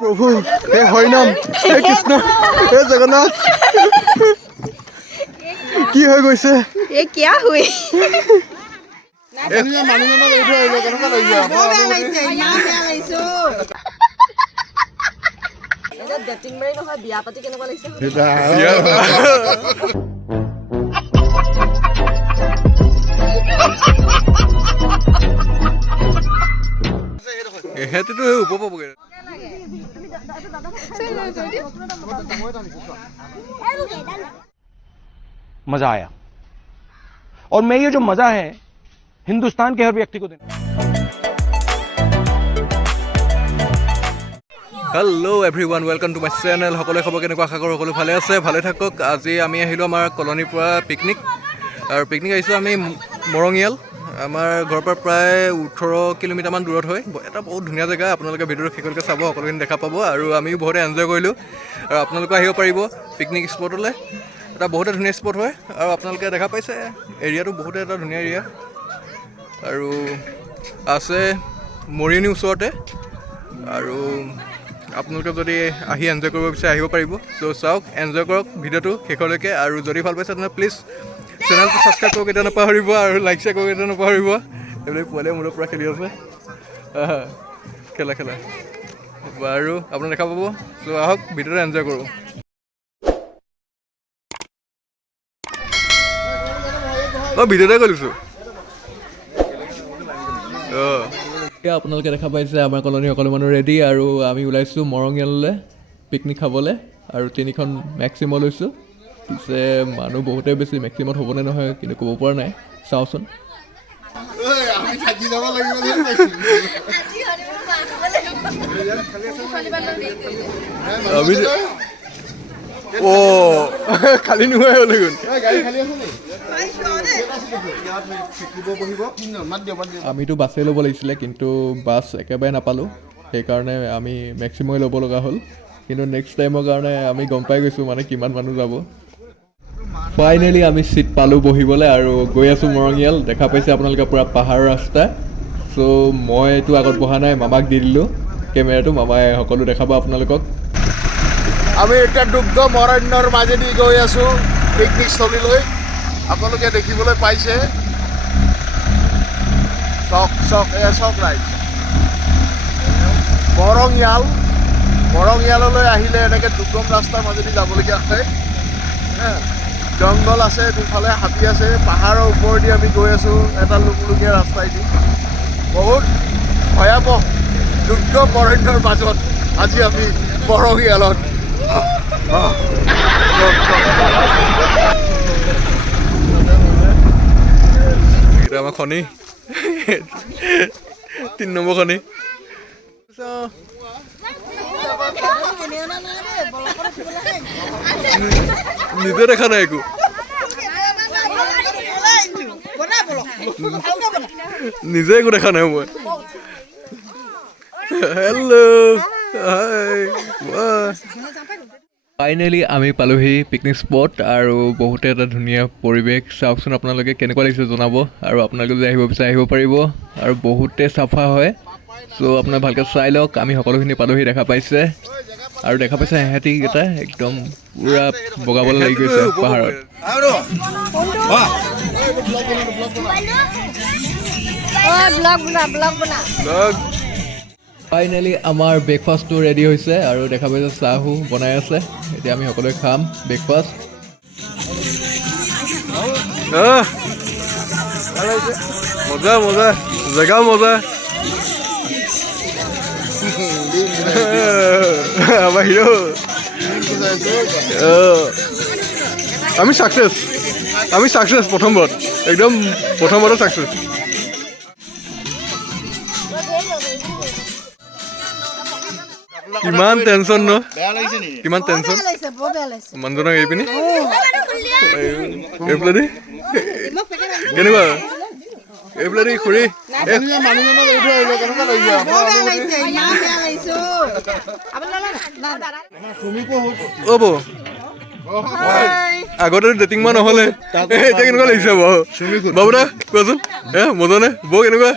প্ৰভু হে হৰিনাম হে কৃষ্ণ হে জগন্নাথ কি হৈ গৈছে ये क्या हुई এহেঁতিতো ওপৰ পাবগৈ मजा आया और मैं ये जो मजा है हिंदुस्तान के हर व्यक्ति को देना hello' everyone welcome to my channel সকলোৱে খবৰ কেনেকুৱা আশা কৰোঁ সকলো ভালে আছে ভালে থাকক আজি আমি আহিলোঁ আমাৰ কলনীৰ পৰা পিকনিক আৰু পিকনিক আহিছোঁ আমি মৰঙিয়াল আমাৰ ঘৰৰ পৰা প্ৰায় 18 কিলোমিটাৰমান দূৰত হয় এটা বহুত ধুনীয়া জেগা আপোনালোকে ভিডিঅ'টো শেষলৈকে চাব সকলোখিনি দেখা পাব আৰু আমিও বহুতে এনজয় কৰিলোঁ আৰু আপোনালোকে আহিব পাৰিব পিকনিক স্পটলৈ এটা বহুতে ধুনীয়া স্পট হয় আৰু আপোনালোকে দেখা পাইছে এৰিয়াটো বহুতে এটা ধুনীয়া এৰিয়া আৰু আছে মৰিয়নি ওচৰতে আৰু আপোনালোকে যদি আহি এনজয় কৰিব বিচাৰে আহিব পাৰিব চ' চাওক এনজয় কৰক ভিডিঅ'টো শেষলৈকে আৰু যদি ভাল পাইছে তেনেহ'লে প্লিজ চেনেলটো ছাবস্ক্ৰাইব কৰিব কেতিয়া নাপাহৰিব আৰু লাইক শ্বেয়াৰ কৰিব কেতিয়া নাপাহৰিব এইবিলাক পোৱালীয়ে মূৰৰ পৰা খেলি আছে খেলা বাৰু আপোনাক দেখা পাব চ' আহক ভিডিঅ'টো এনজয় কৰোঁ ভিডিঅ'তে কৰিছোঁ এতিয়া আপোনালোকে দেখা পাইছে আমাৰ কলনী সকলো মানুহ ৰেডি আৰু আমি ওলাইছোঁ মৰঙিয়াললৈ পিকনিক খাবলৈ আৰু 3খন মেক্সিম' লৈছোঁ পিছে মানুহ বহুতেই বেছি মেক্সিমত হ'বনে নহয় কিন্তু ক'ব পৰা নাই চাওঁচোন খালী নোহোৱাই হ'ল আমিতো বাছেই ল'ব লাগিছিলে কিন্তু বাছ একেবাৰে নাপালোঁ সেইকাৰণে আমি মেক্সিমাই ল'ব লগা হ'ল কিন্তু নেক্সট টাইমৰ কাৰণে আমি গম পাই গৈছোঁ মানে কিমান মানুহ যাব ফাইনেলি আমি ছিট পালোঁ বহিবলৈ আৰু গৈ আছোঁ মৰঙিয়াল দেখা পাইছে আপোনালোকে পূৰা পাহাৰৰ ৰাস্তা চ' মই এইটো আগত বহা নাই মামাক দি দিলোঁ কেমেৰাটো মামাই সকলো দেখাব আপোনালোকক আমি এতিয়া দুৰ্গম অৰণ্যৰ মাজেদি গৈ আছোঁ পিকনিক স্থলীলৈ আপোনালোকে দেখিবলৈ পাইছে চক ৰাইজ মৰঙিয়াললৈ আহিলে এনেকৈ দুৰ্গম ৰাস্তাৰ মাজেদি যাবলগীয়া হয় জংঘল আছে দুফালে হাতী আছে পাহাৰৰ ওপৰেদি আমি গৈ আছোঁ এটা লুকলুকীয়া ৰাস্তাইদি বহুত ভয়াৱহ দুৰ্গম অৰণ্যৰ মাজত আজি আমি মৰঙিয়ালত এটা আমাৰ খনি 3 নম্বৰ খনি নিজে দেখা নাই একো নিজে একো দেখা নাই মই হেল্ল' ফাইনেলি আমি পালোহি পিকনিক স্পট আৰু বহুতে এটা ধুনীয়া পৰিৱেশ চাওকচোন আপোনালোকে কেনেকুৱা লাগিছে জনাব আৰু আপোনালোকে যদি আহিব বিচাৰে আহিব পাৰিব আৰু বহুতে চাফা হয় চ' আপোনাক ভালকৈ চাই লওক আমি সকলোখিনি পালোহি দেখা পাইছে আৰু দেখা পাইছে এহেঁতিকেইটা একদম পূৰা বগাবলৈ লাগি গৈছে পাহাৰত ফাইনেলি আমাৰ ব্ৰেকফাষ্টটো ৰেডি হৈছে আৰু দেখা পাইছে চাহো বনাই আছে এতিয়া আমি সকলোৱে খাম ব্ৰেকফাষ্ট মজা জেগা মজা আমাৰ হিৰ' আমি ছাকচেছ প্ৰথমবাৰত একদম প্ৰথমবাৰত ছাকচেছ কিমান টেনশ্যন ন কিমান টেনশ্যন মানুহজনক এৰি পিনি এইফালে কেনেকুৱা এইফালে খুৰী অ' আগতে ডেটিং মান নহ'লে এতিয়া কেনেকুৱা লাগিছে বাৰু বাবু দা কোৱাচোন মজা নে বৌ কেনেকুৱা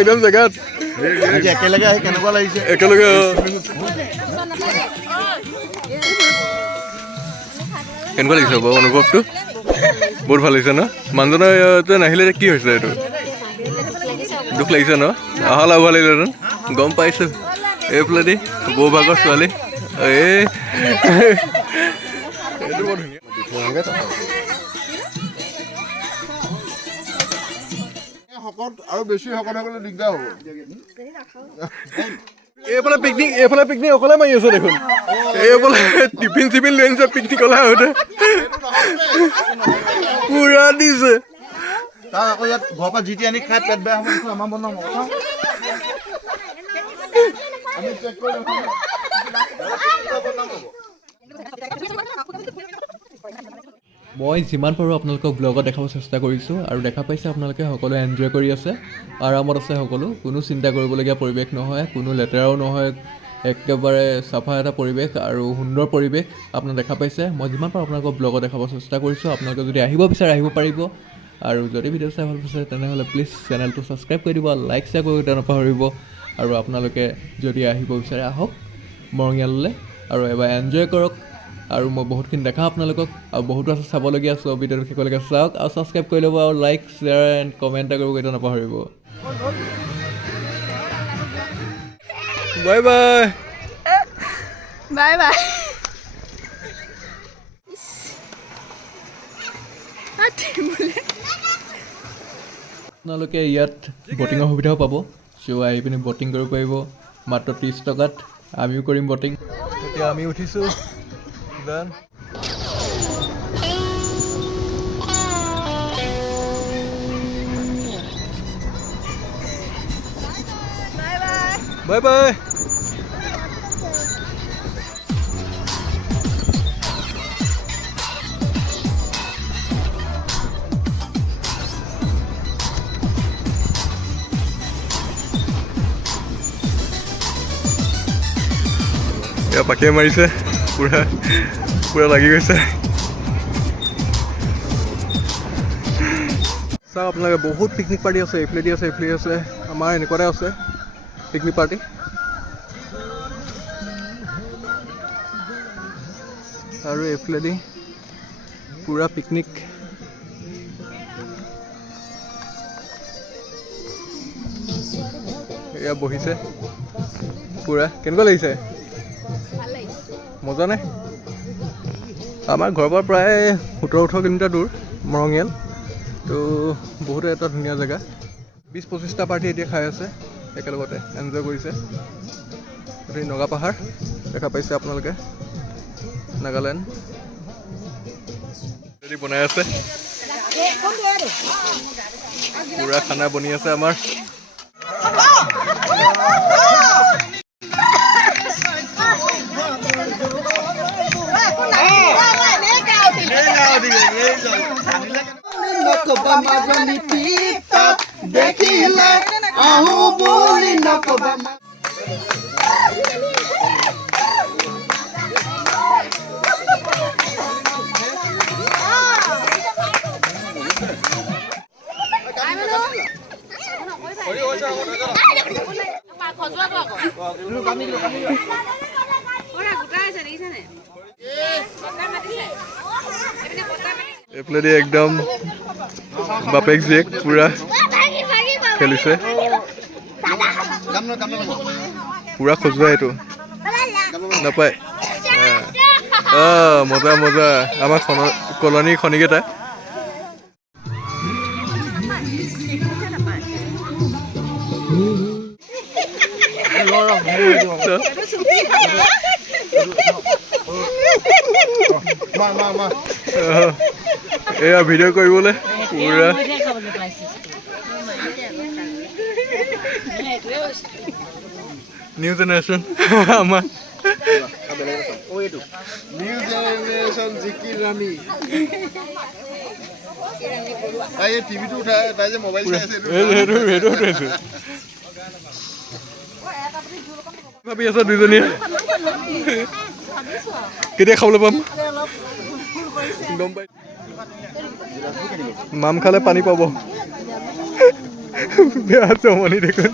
একদম জেগাত একেলগে আহি কেনেকুৱা লাগিছে একেলগে কেনেকুৱা লাগিছে বাৰু অনুভৱটো বহুত ভাল লাগিছে ন মানুহজনে নাহিলে কি হৈছে এইটো দুখ লাগিছে ন অহা লাভ ভাল লাগিলেহেঁতেন গম পাইছোঁ এইফালেদি বৌ ভাগৰ ছোৱালী এইটো বৰ ধুনীয়া শকত আৰু বেছি শকত হ'বলৈ দিগদাৰ হ'ব এইফালে পিকনিক অকলে মাৰি আছে দেখোন এইফালে টিফিন চিফিন লৈ আনিছে পিকনিকলৈ আহোঁতে পুৰা দিছে তাৰ আকৌ ইয়াত ঘৰৰ পৰা যি টি আনি খাই পেট বেয়া হ'ব আমাৰ বনাম আমি চেক কৰি মই যিমান পাৰোঁ আপোনালোকক ব্লগত দেখাব চেষ্টা কৰিছোঁ আৰু দেখা পাইছে আপোনালোকে সকলোৱে এনজয় কৰি আছে আৰামত আছে সকলো কোনো চিন্তা কৰিবলগীয়া পৰিৱেশ নহয় কোনো লেতেৰাও নহয় একেবাৰে চাফা এটা পৰিৱেশ আৰু সুন্দৰ পৰিৱেশ আপোনালোকে দেখা পাইছে মই যিমান পাৰোঁ আপোনালোকক ব্লগত দেখাব চেষ্টা কৰিছোঁ আপোনালোকে যদি আহিব বিচাৰে আহিব পাৰিব আৰু যদি ভিডিঅ' চাই ভাল পাইছে তেনেহ'লে প্লিজ চেনেলটো ছাবস্ক্ৰাইব কৰি দিব লাইক শ্বেয়াৰ কৰিব নাপাহৰিব আৰু আপোনালোকে যদি আহিব বিচাৰে আহক মৰঙীয়াললৈ আৰু এবাৰ এনজয় কৰক আৰু মই বহুতখিনি দেখাওঁ আপোনালোকক আৰু বহুতো আছে চাবলগীয়া আছে ভিডিঅ'টো শেষলৈকে চাওক আৰু ছাবস্ক্ৰাইব কৰি ল'ব আৰু লাইক শ্বেয়াৰ এণ্ড কমেণ্ট এটা কৰিব কেতিয়া নাপাহৰিব বাই বাই বাই বাই আপোনালোকে ইয়াত বটিঙৰ সুবিধাও পাব চ' আহি পিনি বটিং কৰিব পাৰিব মাত্ৰ 30 টকাত আমিও কৰিম বটিং এতিয়া আমি উঠিছোঁ Done. Bye bye. Ya pakai marise. পুৰা লাগি গৈছে চাওক আপোনালোকে বহুত পিকনিক পাৰ্টি আছে এইফালেদি আছে এইফালে আছে আমাৰ এনেকুৱাতে আছে পিকনিক পাৰ্টি আৰু এইফালেদি পুৰা পিকনিক এয়া বহিছে পুৰা কেনেকুৱা লাগিছে মজা নে আমাৰ ঘৰৰ পৰা প্ৰায় 17-18 কিলোমিটাৰ দূৰ মৰঙীয়াল তো বহুতো এটা ধুনীয়া জেগা 20-25টা পাৰ্টি এতিয়া খাই আছে একেলগতে এনজয় কৰিছে গোটেই নগা পাহাৰ দেখা পাইছে আপোনালোকে নাগালেণ্ড বনাই আছে পুৰা খানা বনি আছে আমাৰ দেখিলে আহো বুলি নকবা এইফালেদি একদম বাপেক জীয়েক পুৰা খেলিছে পুৰা খজুৱাই এইটো নাপায় মজা মজা আমাৰ কলনী খনিকেইটা এয়া ভিডিঅ' কৰিবলৈ পুৰা নিউ জেনেৰেশ্যন আমাৰ নিউ জেনেৰেশ্যন জিকি ৰাণী তাই এই টিভিটো উঠাই তাই যে মোবাইল চাই আছে সেইটো উঠাইছো ভাবি আছা দুইজনীয়ে কেতিয়া খাবলৈ পাম গম পাই মাম খালে পানী পাব বেয়া জমনি দেখোন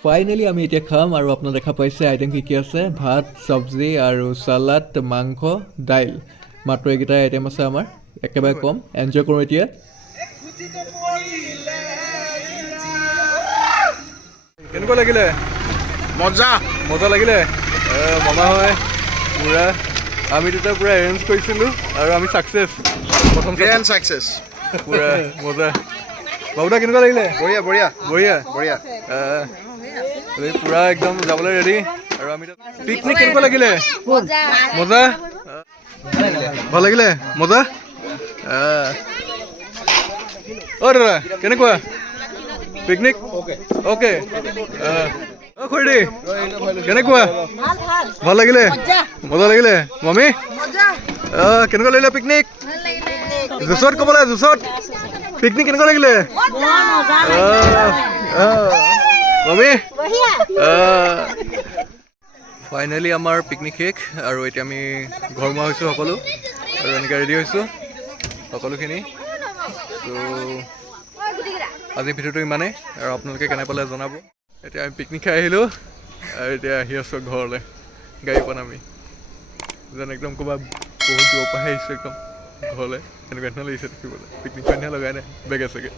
ফাইনেলি আমি এতিয়া খাম আৰু আপোনাক দেখা পাইছে আইটেম কি কি আছে ভাত চব্জি আৰু চালাড মাংস দাইল মাত্ৰ এইকেইটা আইটেম আছে আমাৰ একেবাৰে কম এনজয় কৰোঁ এতিয়া কেনেকুৱা লাগিলে মজা মজা লাগিলে মামা হয় পূৰা আমি তেতিয়া পূৰা এৰেঞ্জ কৰিছিলোঁ আৰু আমি ছাকচেছ প্ৰথম গ্ৰেণ্ড ছাকচেছ পূৰা মজা বাবুদা কেনেকুৱা লাগিলে বঢ়িয়া বঢ়িয়া বঢ়িয়া বঢ়িয়া পূৰা একদম যাবলৈ ৰেডি আৰু আমি পিকনিক কেনেকুৱা লাগিলে মজা ভাল লাগিলে মজা অ' দাদা কেনেকুৱা পিকনিক অ'কে অ' খুৰী কেনেকুৱা ভাল লাগিলে মজা লাগিলে মামী কেনেকুৱা লাগিলে পিকনিক জোচত ক'বলৈ জোচত পিকনিক কেনেকুৱা লাগিলে মামী ফাইনেলি আমাৰ পিকনিক শেষ আৰু এতিয়া আমি ঘৰমুৱা হৈছোঁ সকলো আৰু এনেকৈ ৰেডি হৈছোঁ সকলোখিনি ত' আজিৰ ভিডিঅ'টো ইমানেই আৰু আপোনালোকে কেনে পালে জনাব এতিয়া আমি পিকনিক খাই আহিলোঁ আৰু এতিয়া আহি আছোঁ ঘৰলৈ গাড়ী পৰা আমি যেন একদম ক'ৰবাত বহুত দূৰৰ পৰা আহিছোঁ একদম ঘৰলৈ এনেকুৱা নিচিনা লাগিছে দেখিবলৈ পিকনিক খোৱা নিচিনা লগাই নাই বেগে চেগে